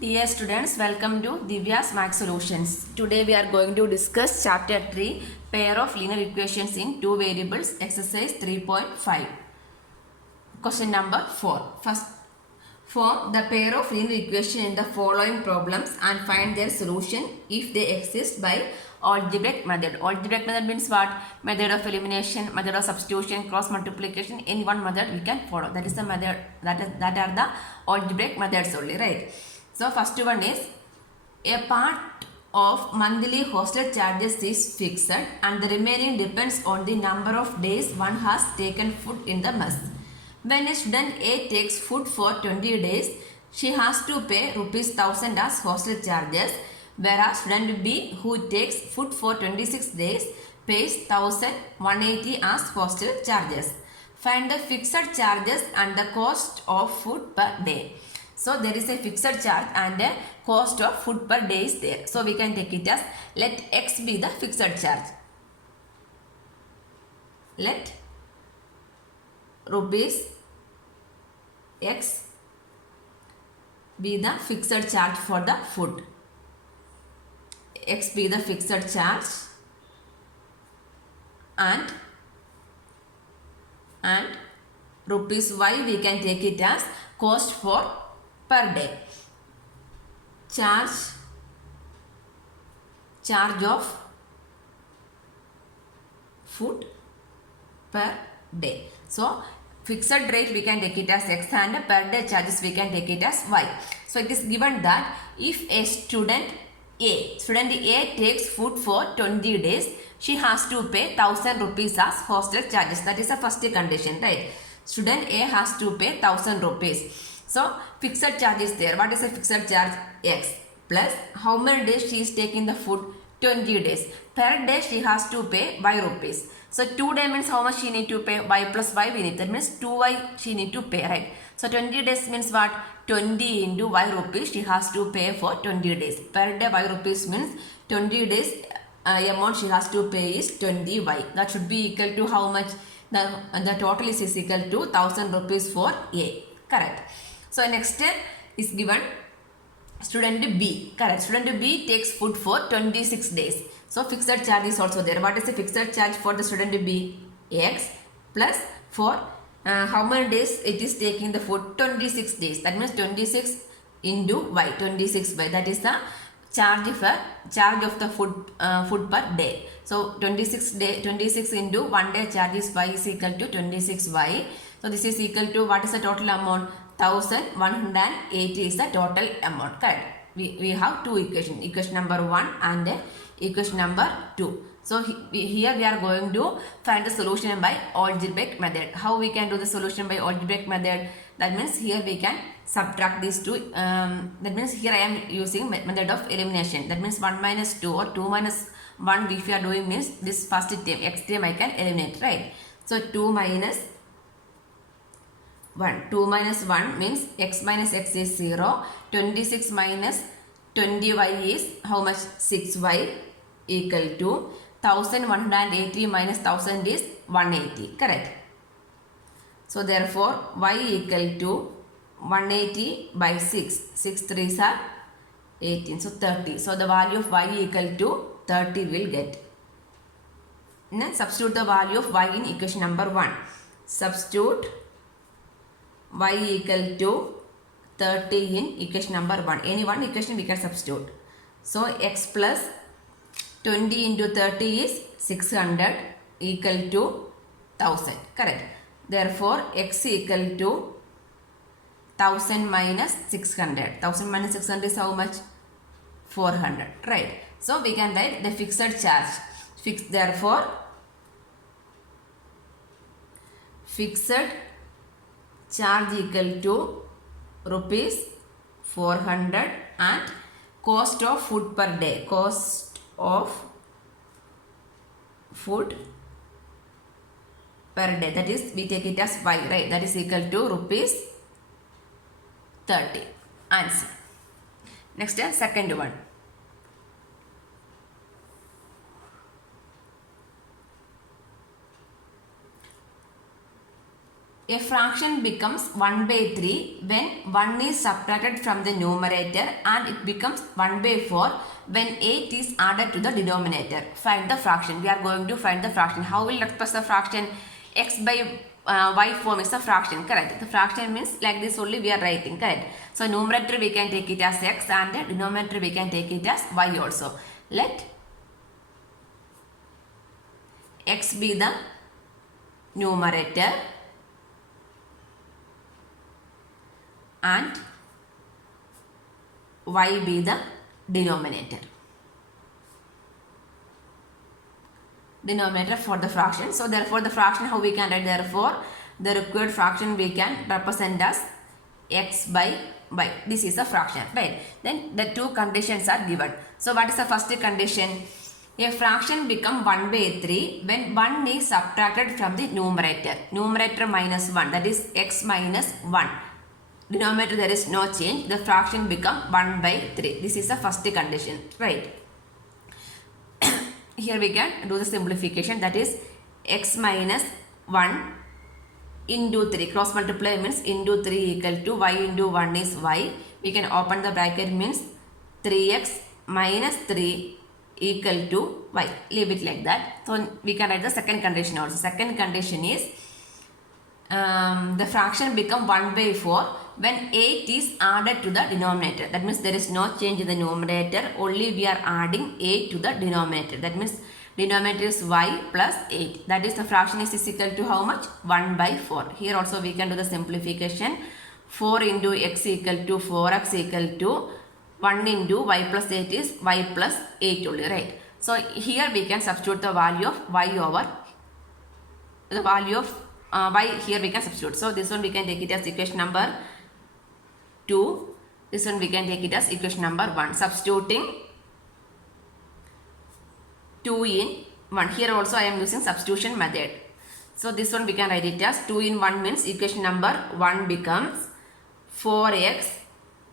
Dear students, welcome to Divya's Math Solutions. Today we are going to discuss chapter 3, pair of linear equations in two variables, exercise 3.5. Question number 4. First, form the pair of linear equations in the following problems and find their solution if they exist by algebraic method. Algebraic method means what? Method of elimination, method of substitution, cross multiplication. Any one method we can follow. That is the method. That are the algebraic methods only, right? So first one is a part of monthly hostel charges is fixed and the remaining depends on the number of days one has taken food in the mess. When a student A takes food for 20 days, she has to pay rupees 1000 as hostel charges, whereas student B who takes food for 26 days pays 1180 as hostel charges. Find the fixed charges and the cost of food per day. So there is a fixed charge and a cost of food per day is there. So we can take it as let X be the fixed charge. Let rupees X be the fixed charge for the food. X be the fixed charge and rupees Y we can take it as cost for per day. Charge of food per day. So fixed rate we can take it as X and per day charges we can take it as Y. So it is given that if a student A takes food for 20 days, she has to pay 1000 rupees as hostel charges. That is the first condition, right? Student A has to pay 1000 rupees. So fixed charge is there. What is the fixed charge? X plus how many days she is taking the food? 20 days. Per day she has to pay Y rupees. So 2 days means how much she need to pay? Y plus Y we need. That means 2Y she need to pay, right? So 20 days means what? 20 into Y rupees she has to pay for 20 days. Per day Y rupees means 20 days amount she has to pay is 20Y. That should be equal to how much? The total is equal to 1000 rupees for A. Correct. So next step is given student B. Correct. Student B takes food for 26 days. So fixed charge is also there. What is the fixed charge for the student B? X plus for how many days it is taking the food? 26 days. That means 26 into Y. 26Y. That is the charge of the food per day. So 26 into 1 day charge is Y is equal to 26Y. So this is equal to what is the total amount? 1180 is the total amount. Correct. We have two equations. Equation number 1 and equation number 2. So here we are going to find the solution by algebraic method. How we can do the solution by algebraic method? That means here we can subtract these two. That means here I am using method of elimination. That means 1 minus 2 or 2 minus 1 if you are doing means this first term x term I can eliminate, right? So 2 minus 1. 2 minus 1 means x minus x is 0. 26 minus 20y is how much? 6y equal to 1180 minus 1000 is 180. Correct. So therefore y equal to 180 by 6. 6 3s are 18. So 30. So the value of y equal to 30 will get. Now substitute the value of y in equation number 1. Substitute y equal to 30 in equation number 1. Any one equation we can substitute. So x plus 20 into 30 is 600 equal to 1000. Correct. Therefore x equal to 1000 minus 600. 1000 minus 600 is how much? 400. Right. So we can write the fixed charge. Therefore fixed charge equal to rupees 400 and cost of food per day. Cost of food per day. That is we take it as Y, right? That is equal to rupees 30. Answer. Next second one. A fraction becomes 1 by 3 when 1 is subtracted from the numerator and it becomes 1 by 4 when 8 is added to the denominator. Find the fraction. We are going to find the fraction. How will express the fraction? X by y form is the fraction, correct? The fraction means like this only we are writing, correct? So numerator we can take it as x and the denominator we can take it as y also. Let x be the numerator and y be the denominator. Denominator for the fraction. So therefore the fraction how we can write? Therefore the required fraction we can represent as x by y. This is a fraction, right? Then the two conditions are given. So what is the first condition? A fraction become 1 by 3 when 1 is subtracted from the numerator. Numerator minus 1, that is x minus 1. Denominator there is no change. The fraction become 1 by 3. This is the first condition, right? Here we can do the simplification, that is x minus 1 into 3. Cross multiply means into 3 equal to y into 1 is y. We can open the bracket means 3x minus 3 equal to y. Leave it like that. So we can write the second condition also. Second condition is the fraction become 1 by 4 when 8 is added to the denominator. That means there is no change in the numerator, only we are adding 8 to the denominator. That means denominator is y plus 8. That is the fraction is equal to how much? 1 by 4. Here also we can do the simplification. 4 into x equal to 4x equal to 1 into y plus 8 is y plus 8 only, right? So here we can substitute the value of y over the value of y. Here we can substitute. So this one we can take it as equation number 2. This one we can take it as equation number 1. Substituting 2 in 1. Here also I am using substitution method. So this one we can write it as 2 in 1 means equation number 1 becomes 4x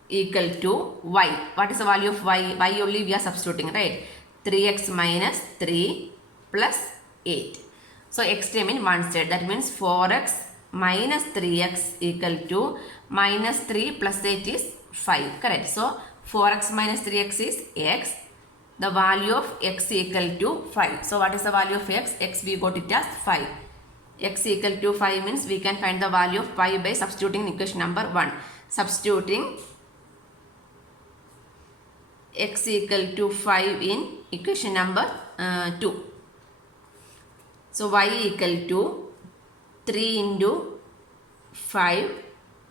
equal to y. What is the value of y? Y only we are substituting, right? 3x minus 3 plus 8. So x term in one side, that means 4x minus 3x equal to minus 3 plus 8 is 5, correct? So 4x minus 3x is x. The value of x equal to 5. So what is the value of x? X we got it as 5. X equal to 5 means we can find the value of y by substituting in equation number 1. Substituting x equal to 5 in equation number 2. So y equal to 3 into 5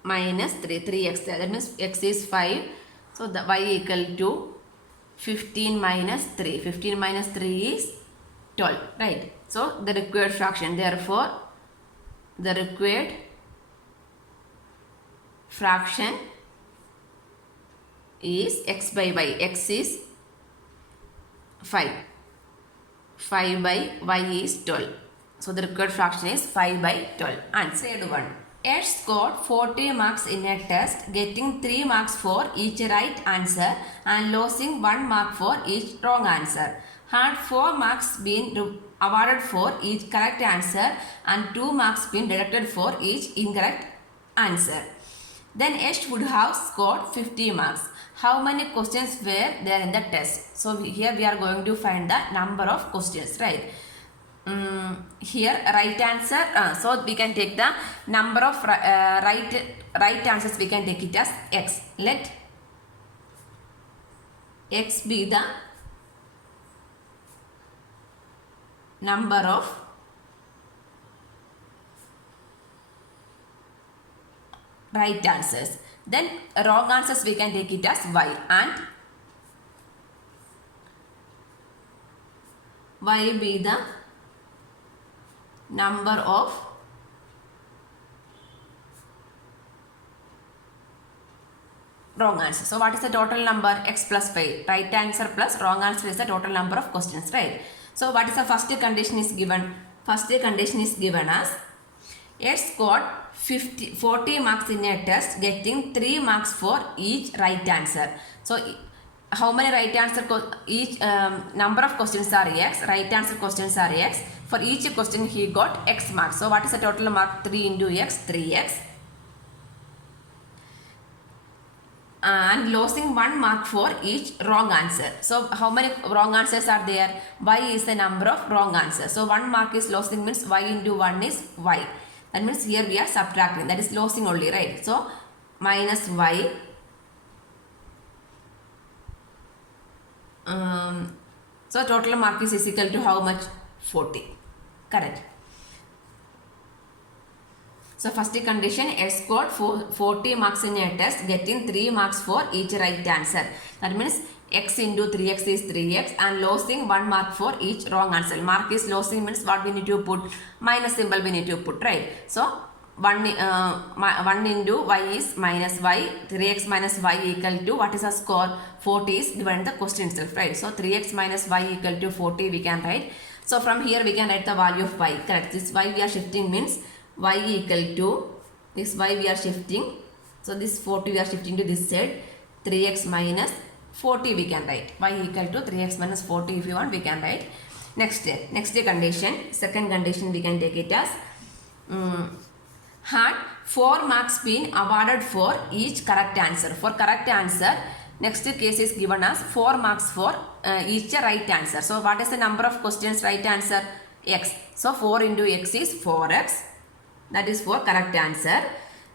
minus 3, 3x. That means x is 5. So the y equal to 15 minus 3. 15 minus 3 is 12, right? So the required fraction. Therefore, the required fraction is x by y. X is 5. 5 by y is 12. So the required fraction is 5 by 12. Answer. Third one. Ed scored 40 marks in a test, getting 3 marks for each right answer and losing 1 mark for each wrong answer. Had 4 marks been awarded for each correct answer and 2 marks been deducted for each incorrect answer, then Ed would have scored 50 marks. How many questions were there in the test? So here we are going to find the number of questions, right? Here right answer, so we can take the number of right answers, we can take it as x. Let x be the number of right answers. Then wrong answers we can take it as y, and y be the number of wrong answer. So what is the total number? X plus 5. Right answer plus wrong answer is the total number of questions, right? So what is the first condition is given? First condition is given as Ed scored 40 marks in a test, getting 3 marks for each right answer. So how many right answer, each number of questions are x, right answer questions are x. For each question he got x marks. So what is the total mark? 3 into x, 3x. And losing 1 mark for each wrong answer. So how many wrong answers are there? Y is the number of wrong answers. So 1 mark is losing, means y into 1 is y. That means here we are subtracting. That is losing only, right? So minus y. So total mark is equal to how much? 40. Correct. So first condition, S got 40 marks in a test, getting 3 marks for each right answer. That means x into 3x is 3x and losing 1 mark for each wrong answer. Mark is losing means what we need to put? Minus symbol we need to put, right? So 1 into y is minus y, 3x minus y equal to, what is the score? 40 is given in the question itself, right? So 3x minus y equal to 40 we can write. So from here we can write the value of y, correct? This y we are shifting means y equal to, this y we are shifting, so this 40 we are shifting to this side, 3x minus 40 we can write, y equal to 3x minus 40 if you want we can write. Next condition, second condition we can take it as, had 4 marks been awarded for each correct answer. For correct answer, next case is given as 4 marks for each right answer. So what is the number of questions right answer? X. So 4 into x is 4x. That is for correct answer.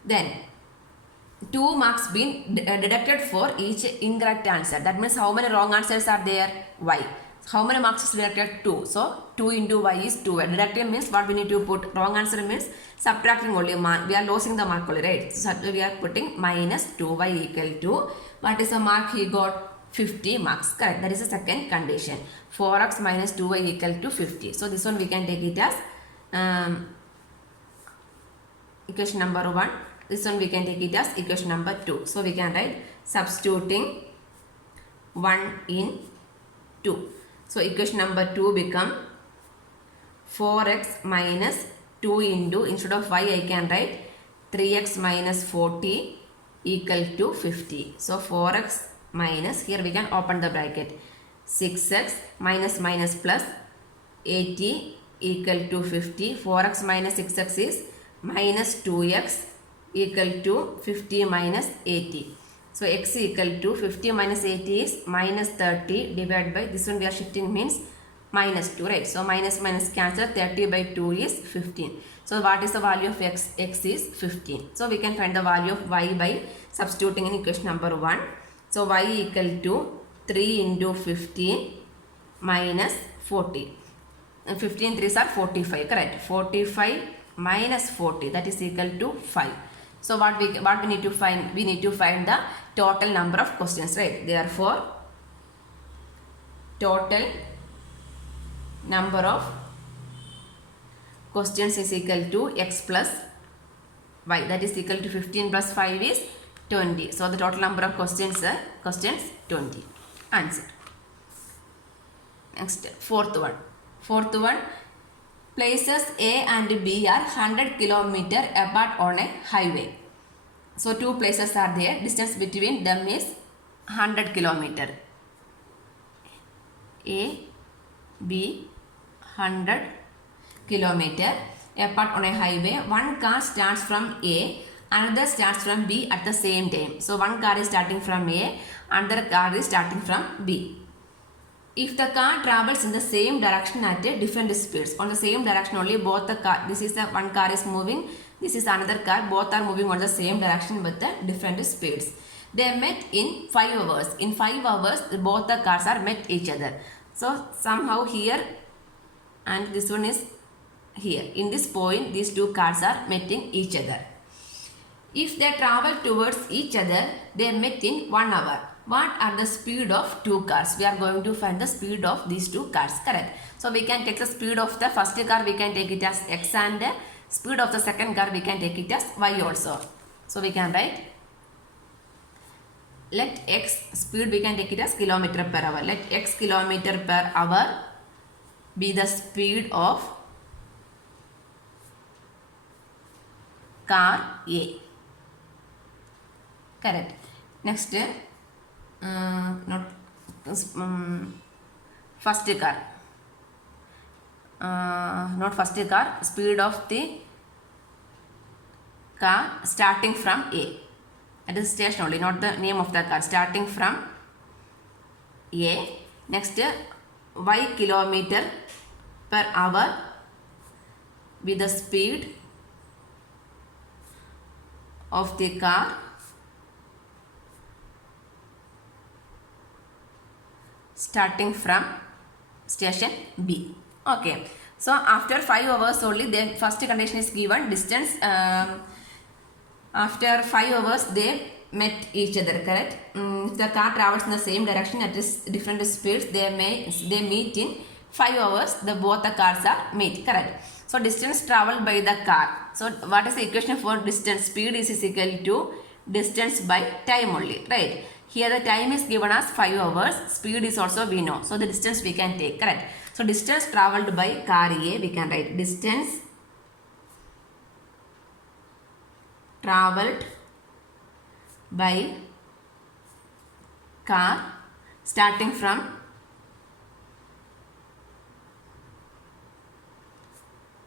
Then 2 marks been deducted for each incorrect answer. That means how many wrong answers are there? Y. How many marks is deducted? 2. So 2 into y is 2. Deducted means what we need to put? Wrong answer means subtracting only mark. We are losing the mark only, right? So we are putting minus 2y equal to, what is the mark he got? 50 marks. Correct. That is the second condition. 4x minus 2y equal to 50. So this one we can take it as equation number 1. This one we can take it as equation number 2. So we can write substituting 1 in 2. So equation number 2 become 4x minus 2 into, instead of y I can write 3x minus 40 equal to 50. So 4x minus, here we can open the bracket, 6x minus minus plus 80 equal to 50. 4x minus 6x is minus 2x equal to 50 minus 80. So x equal to 50 minus 80 is minus 30 divided by, this one we are shifting means minus 2, right? So minus minus cancel, 30 by 2 is 15. So what is the value of x? X is 15. So we can find the value of y by substituting in equation number 1. So y equal to 3 into 15 minus 40. And 15 3s are 45, correct? 45 minus 40, that is equal to 5. So what we need to find? We need to find the total number of questions, right? Therefore, total number of questions is equal to x plus y, that is equal to 15 plus 5 is 20. So the total number of questions 20. Answer. Next, fourth one. Places A and B are 100 km apart on a highway. So two places are there. Distance between them is 100 km. A, B, 100 km apart on a highway. One car starts from A, another starts from B at the same time. So one car is starting from A, another car is starting from B. If the car travels in the same direction at different speeds, on the same direction only, both the car, this is the one car is moving, this is another car, both are moving on the same direction with the different speeds. They met in 5 hours. In 5 hours, both the cars are met each other. So somehow here and this one is here. In this point, these two cars are meeting each other. If they travel towards each other, they met in 1 hour. What are the speed of two cars? We are going to find the speed of these two cars, correct? So we can take the speed of the first car, we can take it as x, and the speed of the second car, we can take it as y also. So we can write, let x speed, we can take it as kilometer per hour. Let x kilometer per hour be the speed of car A. Correct. Next, first car. not first car, speed of the car starting from A. That is station only, not the name of the car. Starting from A. Next, y kilometer per hour with the speed of the car starting from station B. Okay. So after 5 hours only, the first condition is given distance. After 5 hours, they met each other. Correct. If the car travels in the same direction at different speeds, they meet in 5 hours. Both the cars are meet. Correct. So distance traveled by the car. So what is the equation for distance? Speed is equal to distance by time only. Right. Here the time is given as 5 hours. Speed is also we know. So the distance we can take. Correct. So distance traveled by car A, we can write distance traveled by car starting from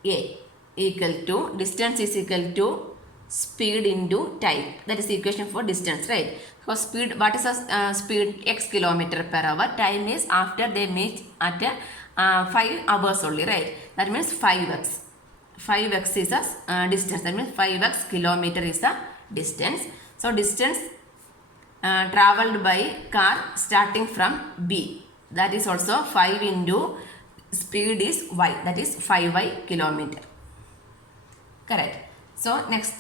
A equal to distance is equal to speed into time. That is the equation for distance, right? For speed, what is the speed? X kilometer per hour. Time is after they meet at 5 hours only, right? That means 5x. 5x is the distance. That means 5x kilometer is the distance. So distance traveled by car starting from B. That is also 5 into speed is y. That is 5y kilometer. Correct. So next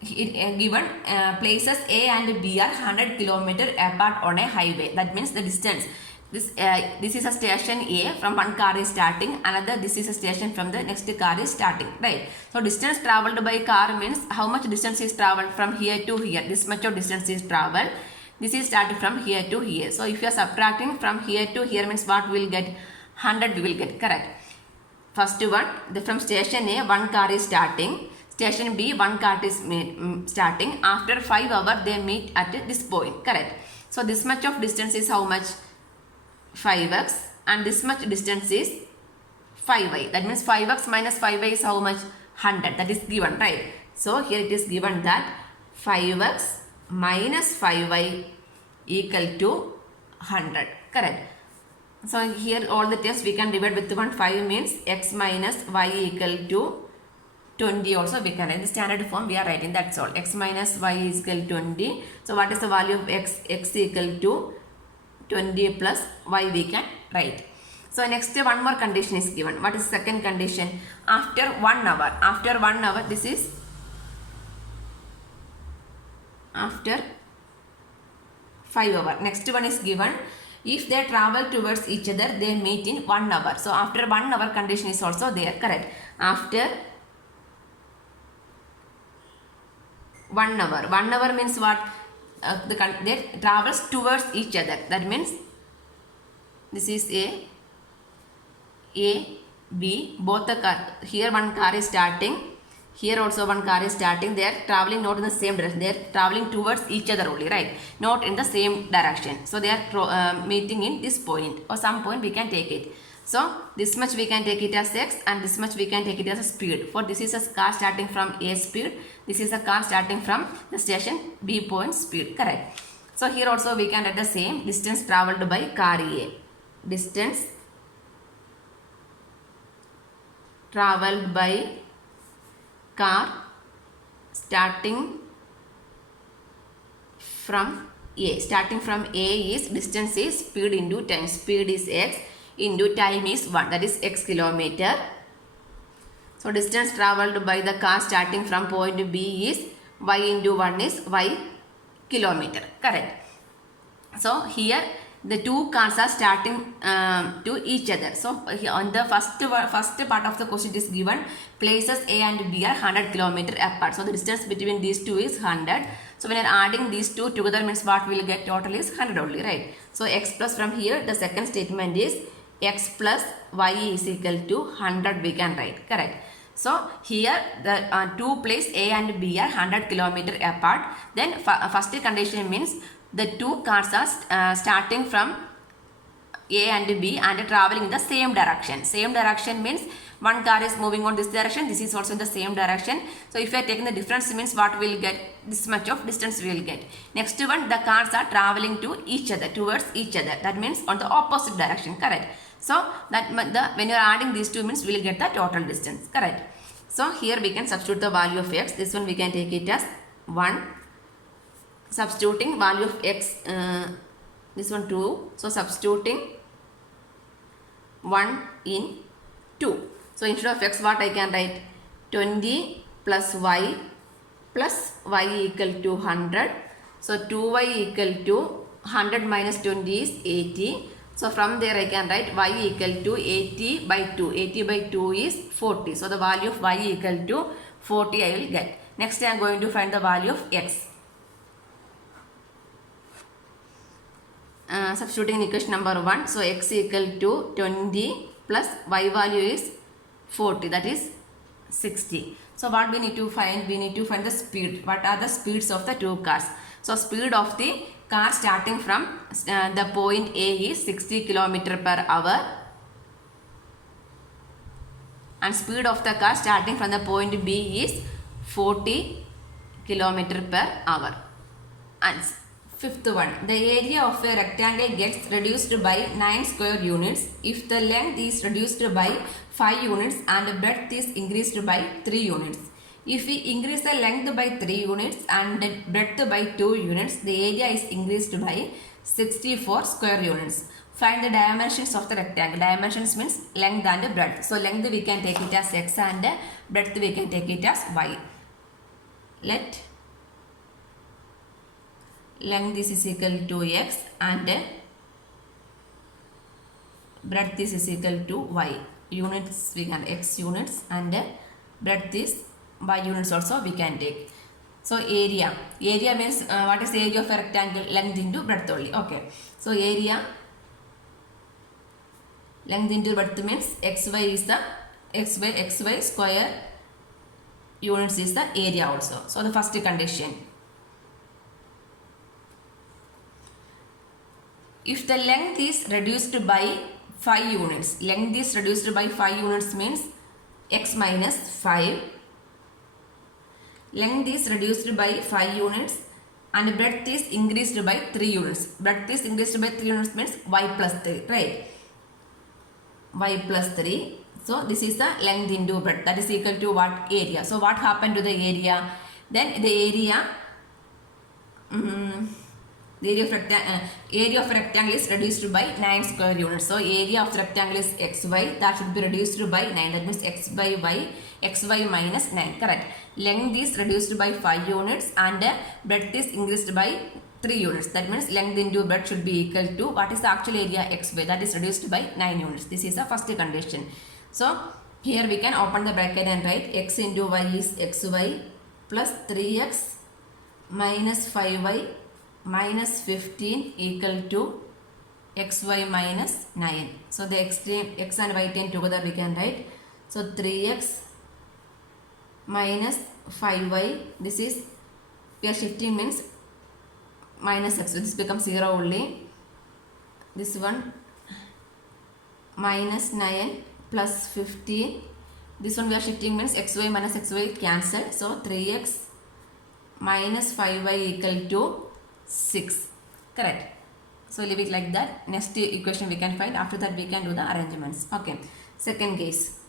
given places A and B are 100 km apart on a highway. That means the distance. This is a station A, from one car is starting, another this is a station from the next car is starting, right? So distance traveled by car means how much distance is traveled from here to here. This much of distance is traveled. This is started from here to here. So if you are subtracting from here to here means what we will get? 100 we will get, correct? First one, from station A, one car is starting. Station B, one car is starting. After 5 hours, they meet at this point, correct? So this much of distance is how much? 5x, and this much distance is 5y. That means 5x minus 5y is how much? 100. That is given, right? So here it is given that 5x minus 5y equal to 100, correct? So here all the terms we can divide with 1. 5 means x minus y equal to 20 also we can write. In the standard form we are writing, that's all. X minus y is equal to 20. So what is the value of x? X equal to 20 plus y we can write. So next one more condition is given. What is second condition? After 1 hour. After 1 hour, this is after 5 hours. Next one is given. If they travel towards each other, they meet in 1 hour. So after 1 hour condition is also there, correct? After 1 hour. 1 hour means what? They travels towards each other. That means this is A, B, both the car. Here one car is starting. Here also one car is starting. They are traveling not in the same direction. They are traveling towards each other only, right? Not in the same direction. So they are meeting in this point or some point we can take it. So this much we can take it as x and this much we can take it as a speed. For this is a car starting from A speed. This is a car starting from the station B point speed, correct? So here also we can write the same distance traveled by car A. Distance traveled by car starting from A. Starting from A is distance is speed into time. Speed is x into time is 1. That is x kilometer. So distance traveled by the car starting from point B is y into 1 is y kilometer. Correct. So here the two cars are starting to each other. So on the first part of the question is given places A and B are 100 km apart. So the distance between these two is 100. So when you are adding these two together means what we will get total is 100 only, right? So x plus from here the second statement is x plus y is equal to 100 we can write, correct? So here the two places A and B are 100 km apart. Then first condition means the two cars are starting from A and B and traveling in the same direction. Same direction means one car is moving on this direction, this is also in the same direction. So if you are taking the difference means what we will get, this much of distance we will get. Next one, the cars are traveling to each other, towards each other. That means on the opposite direction, correct. So that when you are adding these two means we will get the total distance, correct. So here we can substitute the value of x. This one we can take it as 1. Substituting value of x, this one 2. So substituting 1 in 2. So instead of x, what I can write? 20 plus y equal to 100. So 2y equal to 100 minus 20 is 80. So from there I can write y equal to 80 by 2. 80 by 2 is 40. So the value of y equal to 40 I will get. Next I am going to find the value of x. Substituting in equation number 1. So x equal to 20 plus y value is 40, that is 60. So what we need to find? We need to find the speed. What are the speeds of the two cars? So speed of the car starting from the point A is 60 km per hour. And speed of the car starting from the point B is 40 km per hour. And fifth one, the area of a rectangle gets reduced by 9 square units if the length is reduced by 5 units and the breadth is increased by 3 units. If we increase the length by 3 units and the breadth by 2 units, the area is increased by 64 square units. Find the dimensions of the rectangle. Dimensions means length and breadth. So length we can take it as x and breadth we can take it as y. Let length is equal to x and breadth is equal to y. Units we can x units and breadth is y units also we can take. So area means what is the area of a rectangle? Length into breadth only. Okay. So area length into breadth means xy is the xy square units is the area also. So the first condition. If the length is reduced by 5 units, length is reduced by 5 units means x minus 5. Length is reduced by 5 units and breadth is increased by 3 units. Breadth is increased by 3 units means y plus 3, right? Y plus 3. So this is the length into breadth, that is equal to what? Area. So what happened to the area? Then the area the area of rectangle is reduced by 9 square units. So area of the rectangle is xy, that should be reduced by 9. That means x by y, xy minus 9. Correct. Length is reduced by 5 units and breadth is increased by 3 units. That means length into breadth should be equal to what is the actual area xy, that is reduced by 9 units. This is the first condition. So here we can open the bracket and write x into y is xy plus 3x minus 5y minus 15 equal to xy minus 9. So the x and y taken together we can write. So 3x minus 5y, this is we are shifting means minus x, so this becomes 0 only. This one minus 9 plus 15, this one we are shifting means xy minus xy cancel. So 3x minus 5y equal to 6. Correct. So leave it like that. Next equation we can find. After that we can do the arrangements. Okay. Second case.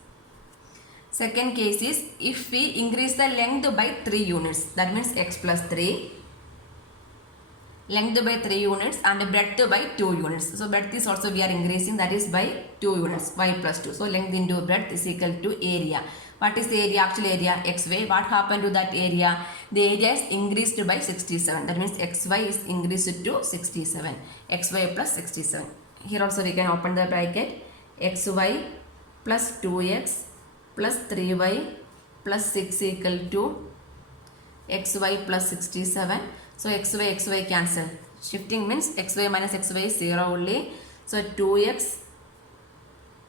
Second case is if we increase the length by 3 units. That means x plus 3. Length by 3 units and breadth by 2 units. So breadth is also we are increasing, that is by 2 units. Y plus 2. So length into breadth is equal to area. What is the area? Actual area xy. What happened to that area? The area is increased by 67. That means xy is increased to 67. Xy plus 67. Here also we can open the bracket. Xy plus 2x plus 3y plus 6 equal to xy plus 67. So xy cancel. Shifting means xy minus xy is 0 only. So 2x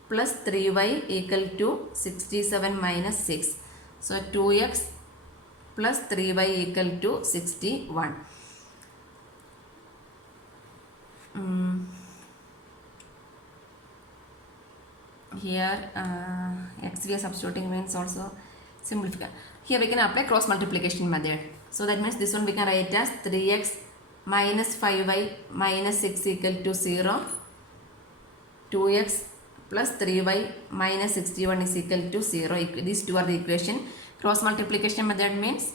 plus 3y equal to 67 minus 6. So 2x plus 3y equal to 61. here x we are substituting means also simplify. Here we can apply cross multiplication method. So that means this one we can write as 3x minus 5y minus 6 equal to 0. 2x plus 3y minus 61 is equal to 0. These two are the equation. Cross multiplication method means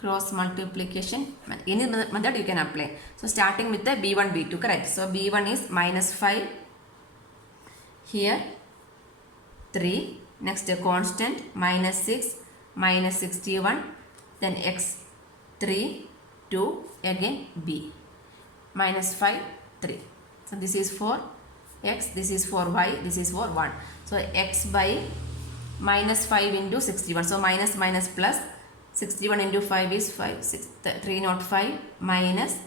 cross multiplication. Any method you can apply. So starting with the b1, b2, correct. So b1 is minus 5. Here 3. Next a constant minus 6 minus 61. Then x 3 2 again b minus 5 3. So this is for x, this is for y, this is for 1. So x by minus 5 into 61. So minus minus plus 61 into 5 is 5, 6, 305 minus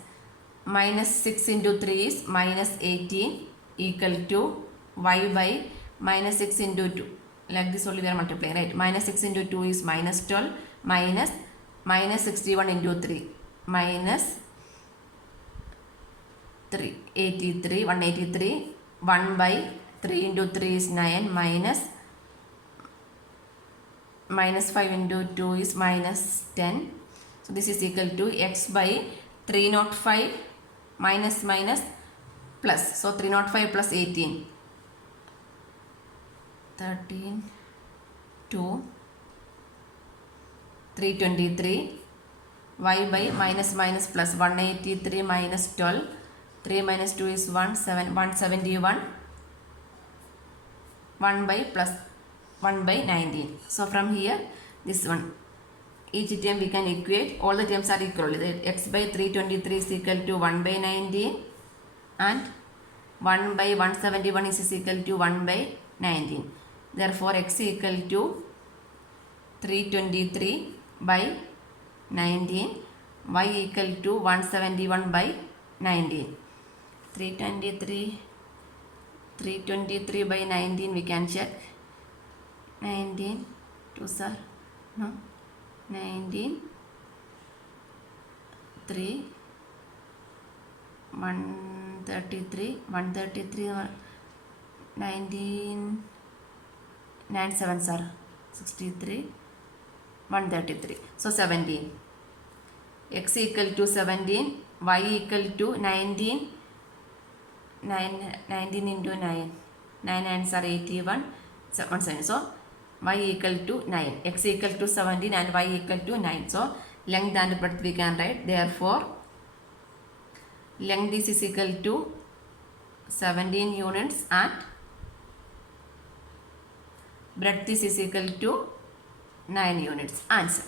minus 6 into 3 is minus 18 equal to y by minus 6 into 2. Like this only we are multiplying, right? Minus 6 into 2 is minus 12 minus minus 61 into 3 minus 183 1 by 3 into 3 is 9 minus 5 into 2 is minus 10. So this is equal to x by 305 minus minus plus. So 305 plus 18 13 2 323 y by minus minus plus 183 minus 12 3 minus 2 is 1 7 171 1 by plus 1 by 19. So from here this one each term we can equate, all the terms are equal. X by 323 is equal to 1 by 19 and 1 by 171 is equal to 1 by 19. Therefore x equal to 323 by 19, y equal to 171 by 19. 323 by 19 we can check. 19 2 sir no 19 3 133 19 9 7 sir 63 133. So 17. X equal to 17, y equal to 19 into 9 9 are 81 7. So y equal to 9, x equal to 17 and y equal to 9. So length and breadth we can write. Therefore length is equal to 17 units and breadth is equal to 9 units. Answer.